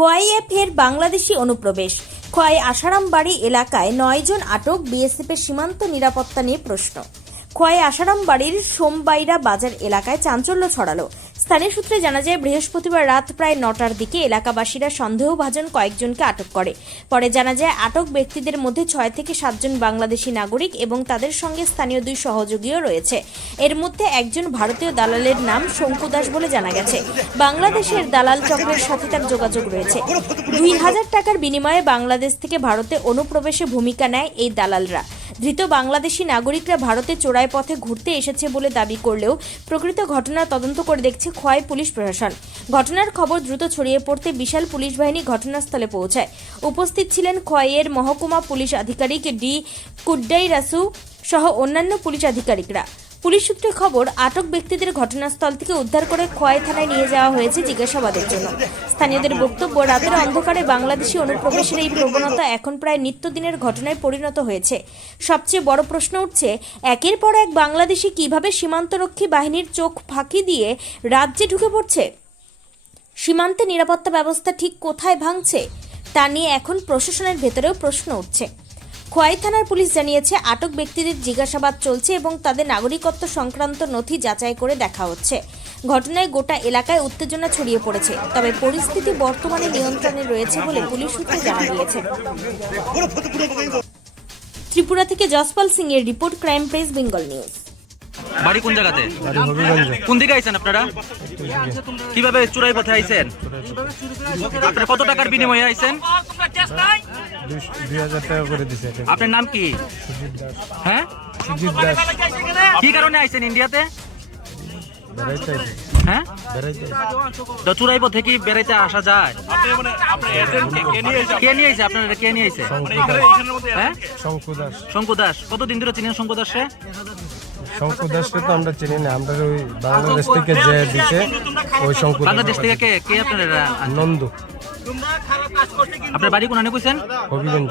খোয়াইয়ে ফের বাংলাদেশি অনুপ্রবেশ। খোয়াই আসারাম বাড়ি এলাকায় নয়জন আটক, বিএসএফের সীমান্ত নিরাপত্তা নিয়ে প্রশ্ন। খোয়াই আসারাম বাড়ির সোমবাইরা বাজার এলাকায় চাঞ্চল্য ছড়ালো। স্থানীয় সূত্রে জানা যায়, বৃহস্পতিবার রাত প্রায় নটার দিকে এলাকাবাসীরা সন্দেহভাজন কয়েকজনকে আটক করে। পরে জানা যায়, আটক ব্যক্তিদের মধ্যে ছয় থেকে সাতজন বাংলাদেশি নাগরিক এবং তাদের সঙ্গে স্থানীয় দুই সহযোগীও রয়েছে। এর মধ্যে একজন ভারতীয় দালালের নাম শঙ্কু দাস বলে জানা গেছে। বাংলাদেশের দালাল চক্রের সাথে তার যোগাযোগ রয়েছে। দুই হাজার টাকার বিনিময়ে বাংলাদেশ থেকে ভারতে অনুপ্রবেশে ভূমিকা নেয় এই দালালরা। ধৃত বাংলাদেশি নাগরিকরা ভারতে চোরাই পথে ঘুরতে এসেছে বলে দাবি করলেও প্রকৃত ঘটনা তদন্ত করে দেখছে খোয়াই পুলিশ প্রশাসন। ঘটনার খবর দ্রুত ছড়িয়ে পড়তে বিশাল পুলিশ বাহিনী ঘটনাস্থলে পৌঁছায়। উপস্থিত ছিলেন খোয়াইয়ের মহকুমা পুলিশ আধিকারিক ডি কুড্ডাই রাসু সহ অন্যান্য পুলিশ আধিকারিকরা। পুলিশ সূত্রে খবর, আটক ব্যক্তিদের ঘটনাস্থল থেকে উদ্ধার করে খোয়াই থানায় নিয়ে যাওয়া হয়েছে জিজ্ঞাসাবাদের জন্য। স্থানীয়দের বক্তব্য, রাতের অন্ধকারে বাংলাদেশি অনুপ্রবেশের এই প্রবণতা এখন প্রায় নিত্যদিনের ঘটনায় পরিণত হয়েছে। সবচেয়ে বড় প্রশ্ন উঠছে, একের পর এক বাংলাদেশি কীভাবে সীমান্তরক্ষী বাহিনীর চোখ ফাঁকি দিয়ে রাজ্যে ঢুকে পড়ছে? সীমান্তে নিরাপত্তা ব্যবস্থা ঠিক কোথায় ভাঙছে? তা নিয়ে এখন প্রশাসনের ভেতরেও প্রশ্ন উঠছে। খোয়াই থানার পুলিশ জানিয়েছে আটক ব্যক্তিদের জিজ্ঞাসাবাদ চলছে এবং তাদের নাগরিকত্ব সংক্রান্ত নথি যাচাই করে দেখা হচ্ছে। ঘটনায় গোটা এলাকায় উত্তেজনা ছড়িয়ে পড়েছে তবে পরিস্থিতি বর্তমানে নিয়ন্ত্রণে রয়েছে বলে পুলিশ সূত্রে জানা গিয়েছে। ত্রিপুরা থেকে জসপাল সিং এর report crime press Bengal news. বাড়ি কোন জায়গাতে? কোন দিকে আইছেন আপনারা? কীভাবে চুরাই পথে আইছেন? আপনারা কত টাকার বিনিময়ে আইছেন? দুই- দুই হাজার টাকা করে দিছে আপনার নাম কি? হ্যাঁ? সুজিত দাস। কি কারণে আইছেন ইন্ডিয়াতে? বেড়াইতে হ্যাঁ? চুরাই পথে কি বেড়াইতে আসা যায়। কে নিয়ে আইছে? আপনারা কে নিয়ে আইছে? হ্যাঁ শঙ্কু দাস। শঙ্কু দাস। কতদিন ধরে চিনেন শঙ্কু দাসে শঙ্কু দাসকে তো আমরা চিনি না। আমরা ওই বাংলাদেশ থেকে যে দিছে ওই শঙ্কু বাংলাদেশ থেকে কে? কে আপনারা? নন্দু। আপনার বাড়ি কোন কইছেন? হবিগঞ্জ